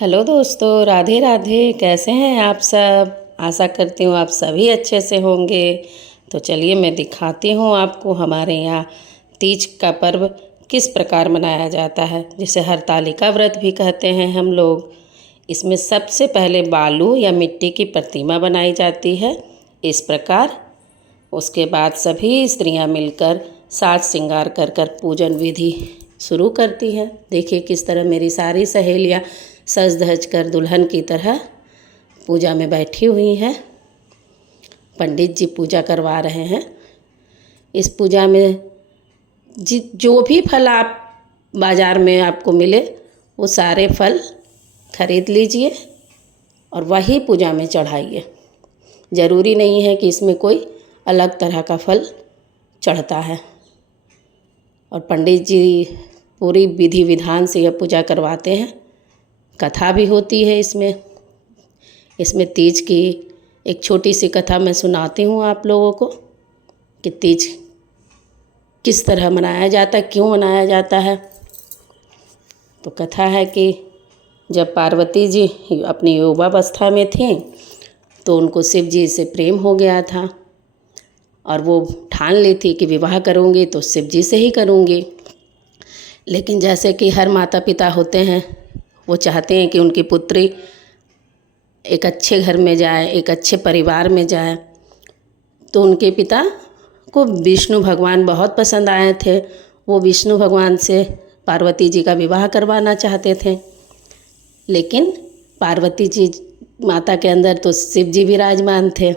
Hello दोस्तों, राधे राधे। कैसे हैं आप सब? आशा करती हूँ आप सभी अच्छे से होंगे। तो चलिए मैं दिखाती हूँ आपको हमारे यहाँ तीज का पर्व किस प्रकार मनाया जाता है, जिसे हरतालिका व्रत भी कहते हैं हम लोग। इसमें सबसे पहले बालू या मिट्टी की प्रतिमा बनाई जाती है इस प्रकार। उसके बाद सभी स्त्रियां मिलकर साज श्रृंगार कर कर पूजन विधि शुरू करती हैं। देखिए किस तरह मेरी सारी सहेलियां सज धज कर दुल्हन की तरह पूजा में बैठी हुई हैं। पंडित जी पूजा करवा रहे हैं। इस पूजा में जो भी फल आप बाज़ार में आपको मिले वो सारे फल खरीद लीजिए और वही पूजा में चढ़ाइए। ज़रूरी नहीं है कि इसमें कोई अलग तरह का फल चढ़ता है। और पंडित जी पूरी विधि विधान से यह पूजा करवाते हैं। कथा भी होती है इसमें तीज की एक छोटी सी कथा मैं सुनाती हूँ आप लोगों को कि तीज किस तरह मनाया जाता है, क्यों मनाया जाता है। तो कथा है कि जब पार्वती जी अपनी युवावस्था में थीं तो उनको शिव जी से प्रेम हो गया था और वो ठान ली थी कि विवाह करूँगी तो शिव जी से ही करूँगी। लेकिन जैसे कि हर माता पिता होते हैं, वो चाहते हैं कि उनकी पुत्री एक अच्छे घर में जाए, एक अच्छे परिवार में जाए। तो उनके पिता को विष्णु भगवान बहुत पसंद आए थे। वो विष्णु भगवान से पार्वती जी का विवाह करवाना चाहते थे। लेकिन पार्वती जी माता के अंदर तो शिव जी विराजमान थे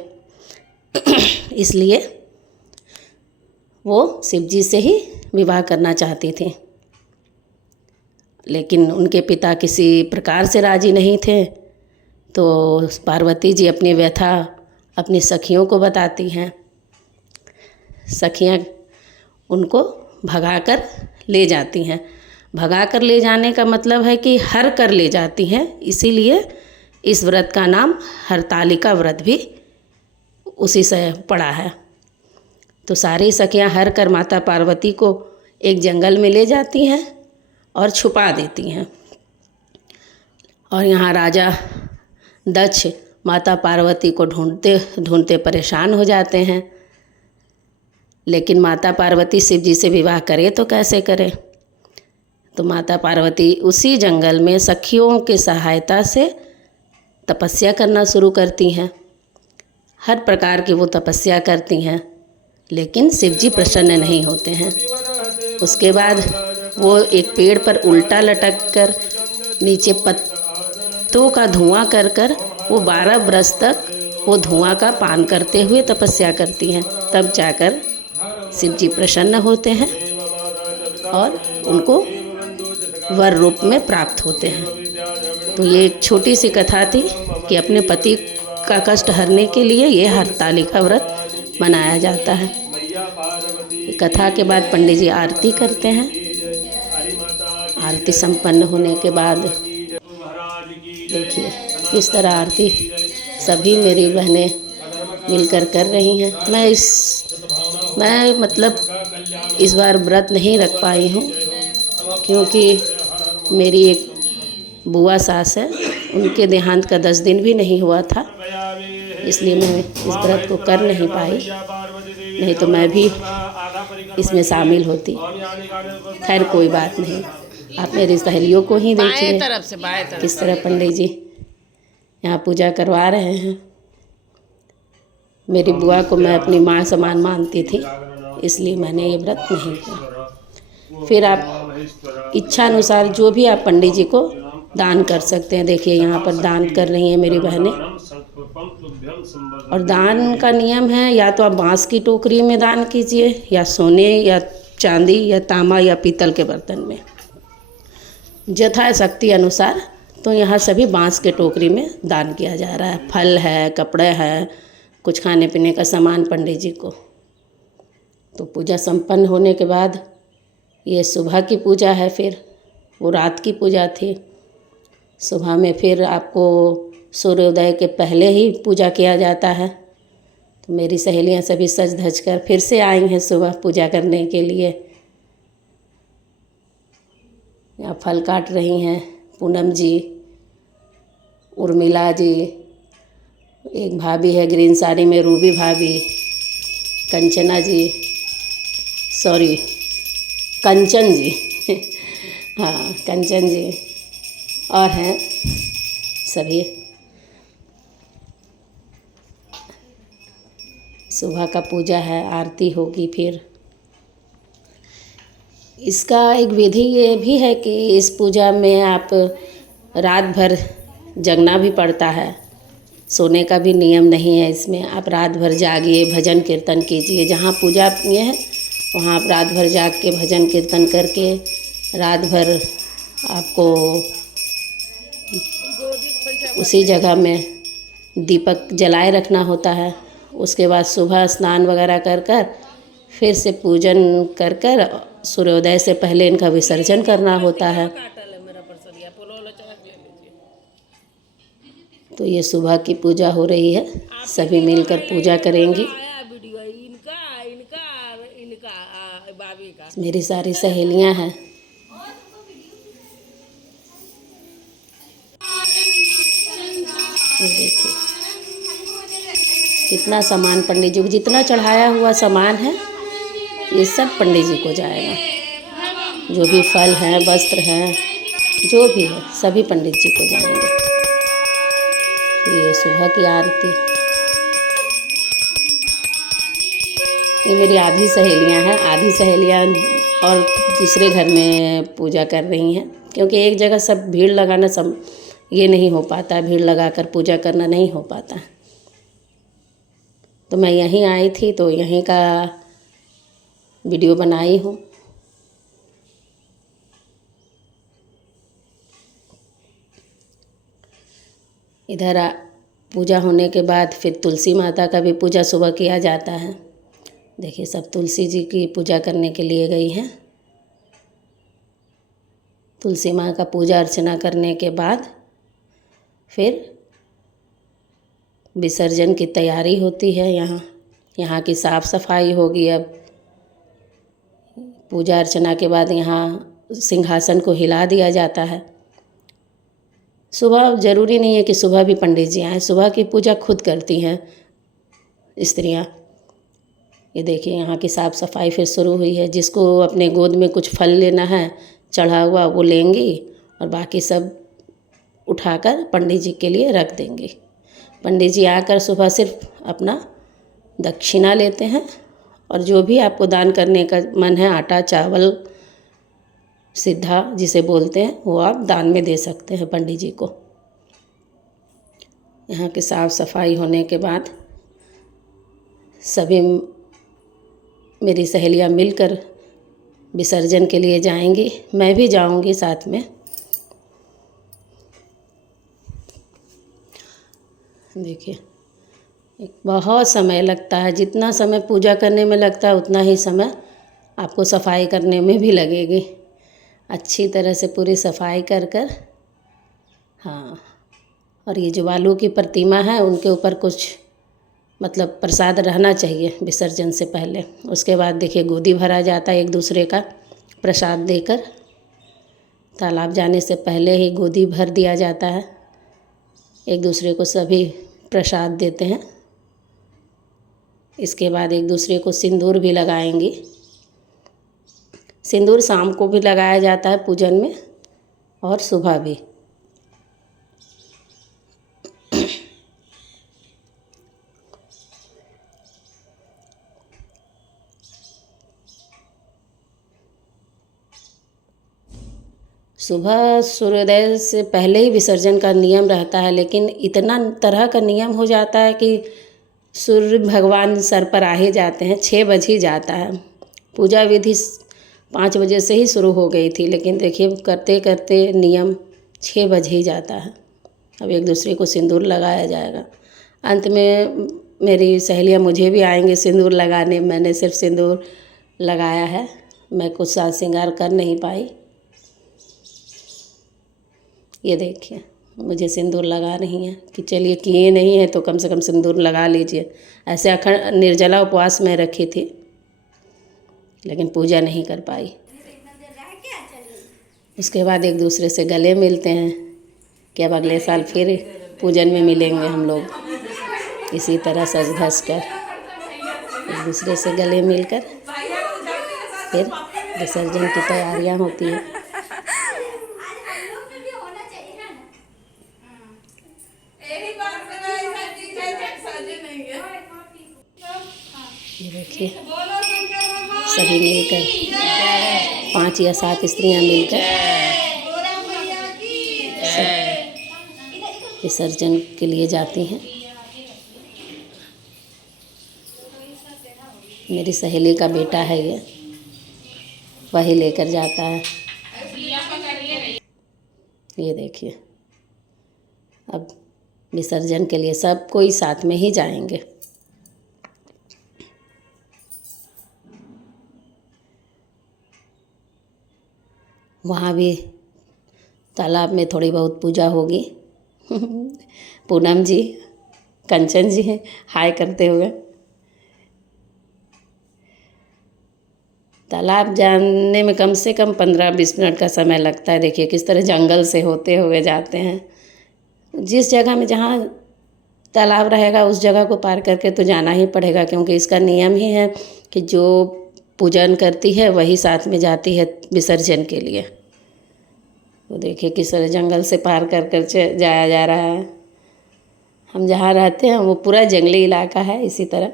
इसलिए वो शिव जी से ही विवाह करना चाहती थी। लेकिन उनके पिता किसी प्रकार से राजी नहीं थे। तो पार्वती जी अपनी व्यथा अपनी सखियों को बताती हैं। सखियां उनको भगाकर ले जाती हैं। भगाकर ले जाने का मतलब है कि हर कर ले जाती हैं। इसीलिए इस व्रत का नाम हरतालिका व्रत भी उसी से पड़ा है। तो सारी सखियां हर कर माता पार्वती को एक जंगल में ले जाती हैं और छुपा देती हैं। और यहाँ राजा दक्ष माता पार्वती को ढूंढते ढूंढते परेशान हो जाते हैं। लेकिन माता पार्वती शिव जी से विवाह करे तो कैसे करे। तो माता पार्वती उसी जंगल में सखियों की सहायता से तपस्या करना शुरू करती हैं। हर प्रकार की वो तपस्या करती हैं, लेकिन शिव जी प्रसन्न नहीं होते हैं। उसके बाद वो एक पेड़ पर उल्टा लटक कर नीचे पत्तों का धुआं कर कर वो 12 बरस तक वो धुआं का पान करते हुए तपस्या करती हैं। तब जाकर शिव जी प्रसन्न होते हैं और उनको वर रूप में प्राप्त होते हैं। तो ये एक छोटी सी कथा थी कि अपने पति का कष्ट हरने के लिए ये हरतालिका व्रत मनाया जाता है। कथा के बाद पंडित जी आरती करते हैं। आरती संपन्न होने के बाद देखिए किस तरह आरती सभी मेरी बहनें मिलकर कर रही हैं। मैं मतलब इस बार व्रत नहीं रख पाई हूँ, क्योंकि मेरी एक बुआ सास है, उनके देहांत का 10 दिन भी नहीं हुआ था। इसलिए मैं इस व्रत को कर नहीं पाई, नहीं तो मैं भी इसमें शामिल होती। खैर कोई बात नहीं, आप मेरी सहेलियों को ही देखिए किस तरह पंडित जी यहाँ पूजा करवा रहे हैं। मेरी बुआ को मैं अपनी माँ समान मानती थी, इसलिए मैंने ये व्रत नहीं किया। फिर आप इच्छा अनुसार जो भी आप पंडित जी को दान कर सकते हैं। देखिए यहाँ पर दान कर रही हैं मेरी बहनें। और दान का नियम है, या तो आप बांस की टोकरी में दान कीजिए, या सोने या चांदी या तांबा या पीतल के बर्तन में, यथाशक्ति अनुसार। तो यहाँ सभी बांस के टोकरी में दान किया जा रहा है। फल है, कपड़े हैं, कुछ खाने पीने का सामान पंडित जी को। तो पूजा संपन्न होने के बाद ये सुबह की पूजा है। फिर वो रात की पूजा थी। सुबह में फिर आपको सूर्योदय के पहले ही पूजा किया जाता है। तो मेरी सहेलियां सभी सज धज कर फिर से आई हैं सुबह पूजा करने के लिए। यहाँ फल काट रही हैं पूनम जी, उर्मिला जी, एक भाभी है ग्रीन साड़ी में, रूबी भाभी, कंचना जी, सॉरी कंचन जी हाँ कंचन जी, और हैं सभी। सुबह का पूजा है, आरती होगी। फिर इसका एक विधि ये भी है कि इस पूजा में आप रात भर जगना भी पड़ता है, सोने का भी नियम नहीं है इसमें। आप रात भर जागिए, भजन कीर्तन कीजिए। जहाँ पूजा ये है वहाँ आप रात भर जाग के भजन कीर्तन करके रात भर आपको उसी जगह में दीपक जलाए रखना होता है। उसके बाद सुबह स्नान वगैरह कर कर फिर से पूजन कर कर सूर्योदय से पहले इनका विसर्जन करना होता है। तो ये सुबह की पूजा हो रही है, सभी मिलकर पूजा करेंगी। मेरी सारी सहेलियां हैं। ये देखिए कितना सामान पंडित जी को, जितना चढ़ाया हुआ सामान है ये सब पंडित जी को जाएगा। जो भी फल हैं, वस्त्र हैं, जो भी है सभी पंडित जी को जाएंगे। ये सुबह की आरती। ये मेरी आधी सहेलियां हैं, आधी सहेलियां और दूसरे घर में पूजा कर रही हैं, क्योंकि एक जगह सब भीड़ लगाना सब ये नहीं हो पाता, भीड़ लगाकर पूजा करना नहीं हो पाता। तो मैं यहीं आई थी तो यहीं का वीडियो बनाई हूँ। इधर पूजा होने के बाद फिर तुलसी माता का भी पूजा सुबह किया जाता है। देखिए सब तुलसी जी की पूजा करने के लिए गई हैं। तुलसी माँ का पूजा अर्चना करने के बाद फिर विसर्जन की तैयारी होती है। यहाँ की साफ़ सफाई होगी। अब पूजा अर्चना के बाद यहाँ सिंहासन को हिला दिया जाता है। सुबह ज़रूरी नहीं है कि सुबह भी पंडित जी आए, सुबह की पूजा खुद करती हैं स्त्रियाँ। ये देखिए यहाँ की साफ़ सफाई फिर शुरू हुई है। जिसको अपने गोद में कुछ फल लेना है चढ़ा हुआ वो लेंगी और बाकी सब उठाकर पंडित जी के लिए रख देंगे। पंडित जी आकर सुबह सिर्फ अपना दक्षिणा लेते हैं और जो भी आपको दान करने का मन है, आटा, चावल, सिद्धा जिसे बोलते हैं, वो आप दान में दे सकते हैं पंडित जी को। यहाँ की साफ़ सफाई होने के बाद सभी मेरी सहेलियाँ मिलकर विसर्जन के लिए जाएंगी। मैं भी जाऊंगी साथ में। देखिए बहुत समय लगता है। जितना समय पूजा करने में लगता है उतना ही समय आपको सफाई करने में भी लगेगी। अच्छी तरह से पूरी सफाई कर कर हाँ। और ये जो बालू की प्रतिमा है उनके ऊपर कुछ मतलब प्रसाद रहना चाहिए विसर्जन से पहले। उसके बाद देखिए गोदी भरा जाता है एक दूसरे का प्रसाद देकर। तालाब जाने से पहले ही गोदी भर दिया जाता है। एक दूसरे को सभी प्रसाद देते हैं। इसके बाद एक दूसरे को सिंदूर भी लगाएंगी। सिंदूर शाम को भी लगाया जाता है पूजन में और सुबह भी। सुबह सूर्योदय से पहले ही विसर्जन का नियम रहता है, लेकिन इतना तरह का नियम हो जाता है कि सूर्य भगवान सर पर आ ही जाते हैं। 6 बज ही जाता है। पूजा विधि 5 बजे से ही शुरू हो गई थी, लेकिन देखिए करते करते नियम 6 बज ही जाता है। अब एक दूसरे को सिंदूर लगाया जाएगा। अंत में मेरी सहेलियाँ मुझे भी आएंगे सिंदूर लगाने। मैंने सिर्फ सिंदूर लगाया है, मैं कुछ साज श्रृंगार कर नहीं पाई। ये देखिए मुझे सिंदूर लगा रही हैं कि चलिए किए नहीं हैं तो कम से कम सिंदूर लगा लीजिए। ऐसे अखंड निर्जला उपवास में रखी थी, लेकिन पूजा नहीं कर पाई। उसके बाद एक दूसरे से गले मिलते हैं कि अब अगले साल फिर पूजन में मिलेंगे हम लोग इसी तरह सज धज कर, एक दूसरे से गले मिलकर फिर विसर्जन की तैयारियां होती है। ये देखिए सभी मिलकर 5 या 7 स्त्रियां मिलकर सब विसर्जन के लिए जाती हैं। मेरी सहेली का बेटा है ये, वही लेकर जाता है। ये देखिए अब विसर्जन के लिए सब कोई साथ में ही जाएंगे। वहाँ भी तालाब में थोड़ी बहुत पूजा होगी। पूनम जी, कंचन जी हैं हाय करते हुए। तालाब जाने में कम से कम 15-20 मिनट का समय लगता है। देखिए किस तरह जंगल से होते हुए जाते हैं। जिस जगह में जहाँ तालाब रहेगा उस जगह को पार करके तो जाना ही पड़ेगा, क्योंकि इसका नियम ही है कि जो पूजन करती है वही साथ में जाती है विसर्जन के लिए। तो देखिए किस तरह जंगल से पार कर कर जाया जा रहा है। हम जहाँ रहते हैं वो पूरा जंगली इलाका है इसी तरह,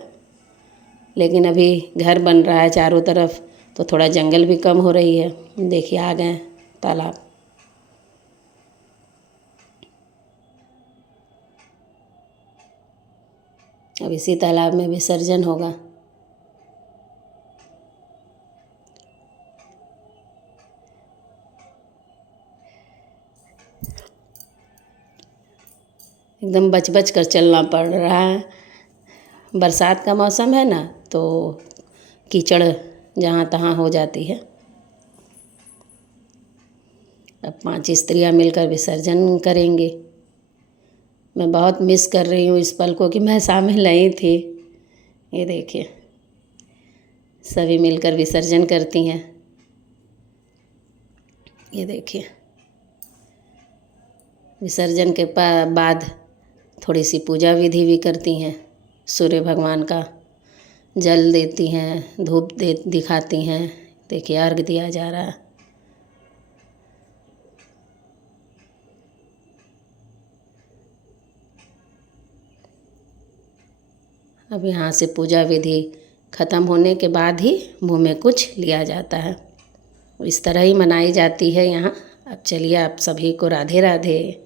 लेकिन अभी घर बन रहा है चारों तरफ तो थोड़ा जंगल भी कम हो रही है। देखिए आ गए तालाब। अब इसी तालाब में विसर्जन होगा। एकदम बच बच कर चलना पड़ रहा है। बरसात का मौसम है ना, तो कीचड़ जहाँ तहाँ हो जाती है। अब 5 स्त्रियाँ मिलकर विसर्जन करेंगी। मैं बहुत मिस कर रही हूँ इस पल को कि मैं शामिल नहीं थी। ये देखिए सभी मिलकर विसर्जन करती हैं। ये देखिए विसर्जन के बाद थोड़ी सी पूजा विधि भी करती हैं। सूर्य भगवान का जल देती हैं, धूप दिखाती हैं। देखिए अर्घ दिया जा रहा है। अब यहाँ से पूजा विधि ख़त्म होने के बाद ही मुँह में कुछ लिया जाता है। इस तरह ही मनाई जाती है यहाँ। अब चलिए आप सभी को राधे राधे।